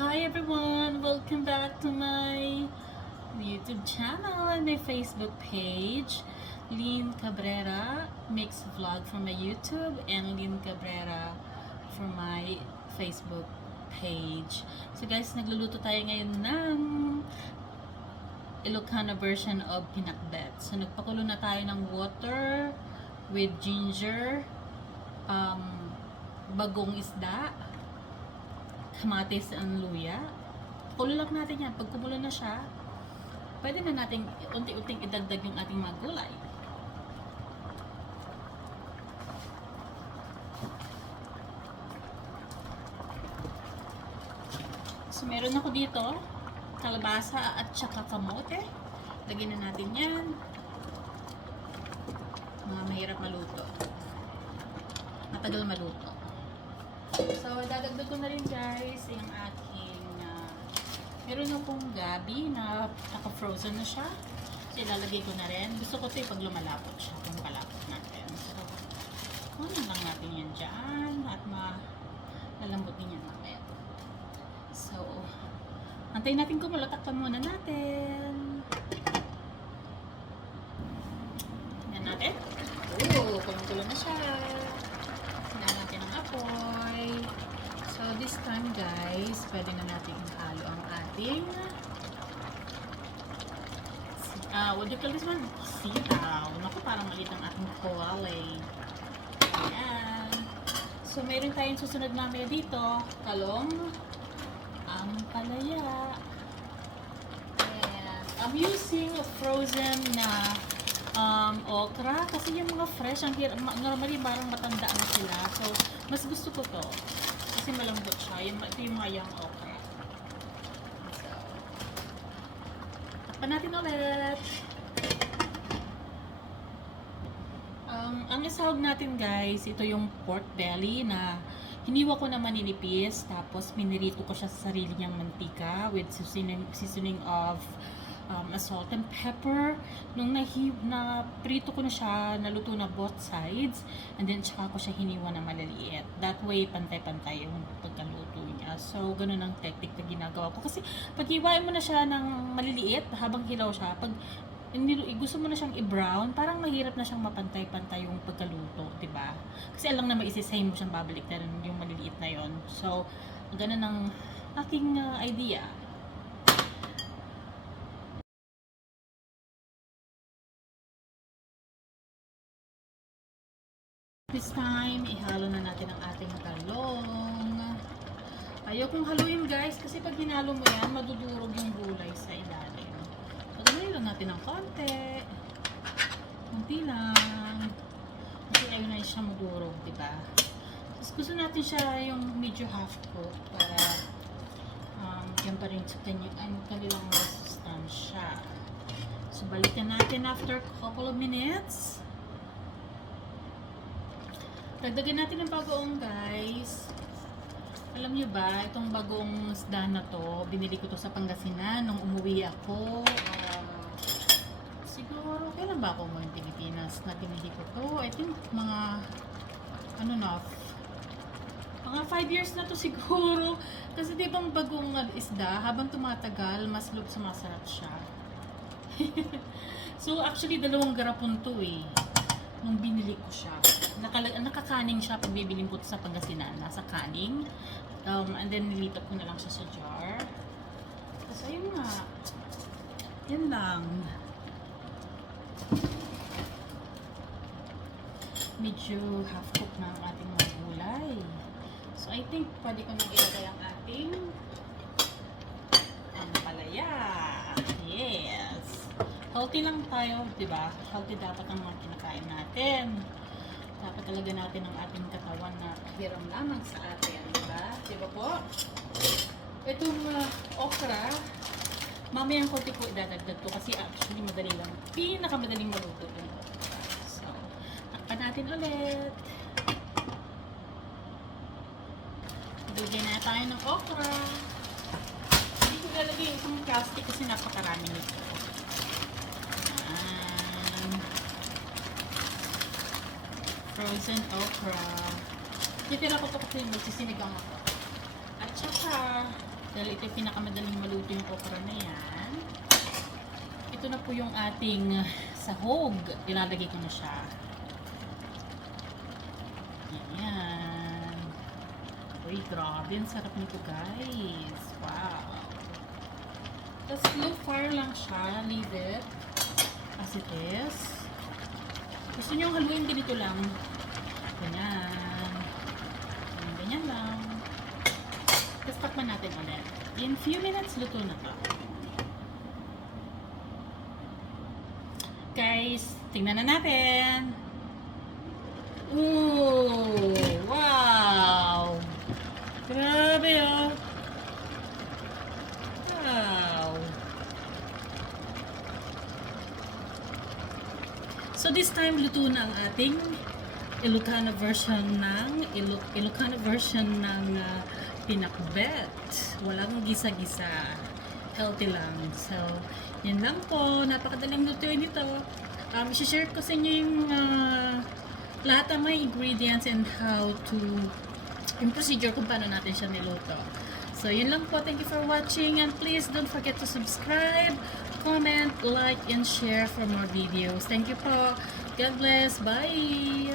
Hi everyone! Welcome back to my YouTube channel and my Facebook page. Lynn Cabrera makes vlog for my YouTube and Lynn Cabrera for my Facebook page. So guys, nagluluto tayo ngayon ng Ilocano version of pinakbet. So nagpakulo na tayo ng water with ginger, bagong isda, kamatis and luya. Kulo lang natin yan. Pag kumulo na siya, pwede na natin unti-unting idagdag yung ating mga gulay. So meron ako dito kalabasa at saka kamote. Lagyan na natin yan. Mga mahirap maluto. Matagal maluto. So, dadagdag ko na rin guys yung aking meron akong gabi na naka-frozen na siya. So, ilalagay ko na rin. Gusto ko ito pag lumalapot siya. Kung palapot natin. So, kunin lang natin yan dyan at malambot din yan mamaya. So, antayin natin kumulo. Takpan muna natin. Yan natin. Kulong-kulo na siya. Sinahan natin ang apoy. So, this time guys, pwede na natin ihalo ang ating what do you call this one? Sitaw. Naku, parang maliit ang ating kawali. Ayan. So, meron tayong susunod namin dito. Talong. Ang palaya. And I'm using frozen na okra kasi yung mga fresh ang normally parang matanda na sila, so mas gusto ko to kasi malambot siya. Ito yung mga young okra. So takpan natin ulit. Ang isahog natin guys, ito yung pork belly na hiniwa ko na maninipis, tapos minirito ko siya sa sarili niyang mantika with seasoning of salt and pepper. Nung na-prito ko na siya, naluto na both sides, and then tsaka ko siya hiniwa na malaliit. That way, pantay-pantay yung pagkaluto niya. So, ganun ang technique na ginagawa ko. Kasi, pag hiwain mo na siya ng maliliit, habang hilaw siya, pag gusto mo na siyang i-brown, parang mahirap na siyang mapantay-pantay yung pagkaluto, diba? Kasi alang na maisisay mo siyang babalik na yung maliliit na yon. So, ganun ang aking idea. This time, ihalo na natin ang ating talong. Ayokong haluin guys, kasi pag hinalo mo yan, madudurog yung gulay sa ilalim. Paganoy lang natin ng konti. Konti lang. Kasi ayaw na siya madurog, diba? Tapos gusto natin siya yung medyo half cook para yan pa rin sa kanilang masustansya. So, balikan natin after a couple of minutes. Dagdagan natin ng bagoong guys. Alam nyo ba, itong bagoong isda na to, binili ko to sa Pangasinan nung umuwi ako. Siguro, kailan ba ako umuwi ng Pilipinas na binili ko to? I think mga, mga 5 years na to siguro. Kasi di bang bagong isda, habang tumatagal, mas sumasarap siya. So, actually, 2 garapon to eh. Nung binili ko siya. Nakakaning siya pag bibiling ko sa Pangasinan. Nasa kaning. And then nilipat ko na lang siya sa jar. Tapos ayun nga. Yan lang. Medyo half cook na ang ating mga gulay. So I think pwede ko nang ilagay ang ating palaya. Yes. Healthy lang tayo, di ba? Healthy dapat ang mga kinakain natin. Dapat talaga natin ang ating katawan na hiram lamang sa atin, di ba? Di ba po? Itong okra, mamayang konti ko idadagdag to kasi actually madali lang. Pinakamadaling maluto itong okra. So, takpan natin ulit. Bigyan na tayo ng okra. Hindi ko lalagay yung isang plastic kasi napakarami nito. Frozen okra. Titira ko ito kasi magsisinigang ako. At saka, Dahil ito yung pinakamadaling maluto yung okra na yan. Ito na po yung ating sahog. Ilalagay ko na siya. Ayan. Uy, grabe. Ang sarap nito, guys. Wow. Tapos low fire lang siya. Leave it as it is. Gusto nyo haluin ganito lang. Ganyan. Ganyan lang. Tapos takpan natin ulit. In few minutes, luto na to. Guys, tingnan na natin. Ooh, wow. Grabe oh. Wow. So this time, luto na ang ating Ilocano version ng pinakbet. Walang gisa-gisa. Healthy lang. So, yan lang po. Napakadaling lutuin ito. I-share ko sa inyo yung lahat ng mga ingredients and yung procedure kung paano natin siya niluto. So, yun lang po. Thank you for watching and please don't forget to subscribe, comment, like, and share for more videos. Thank you po. God bless. Bye!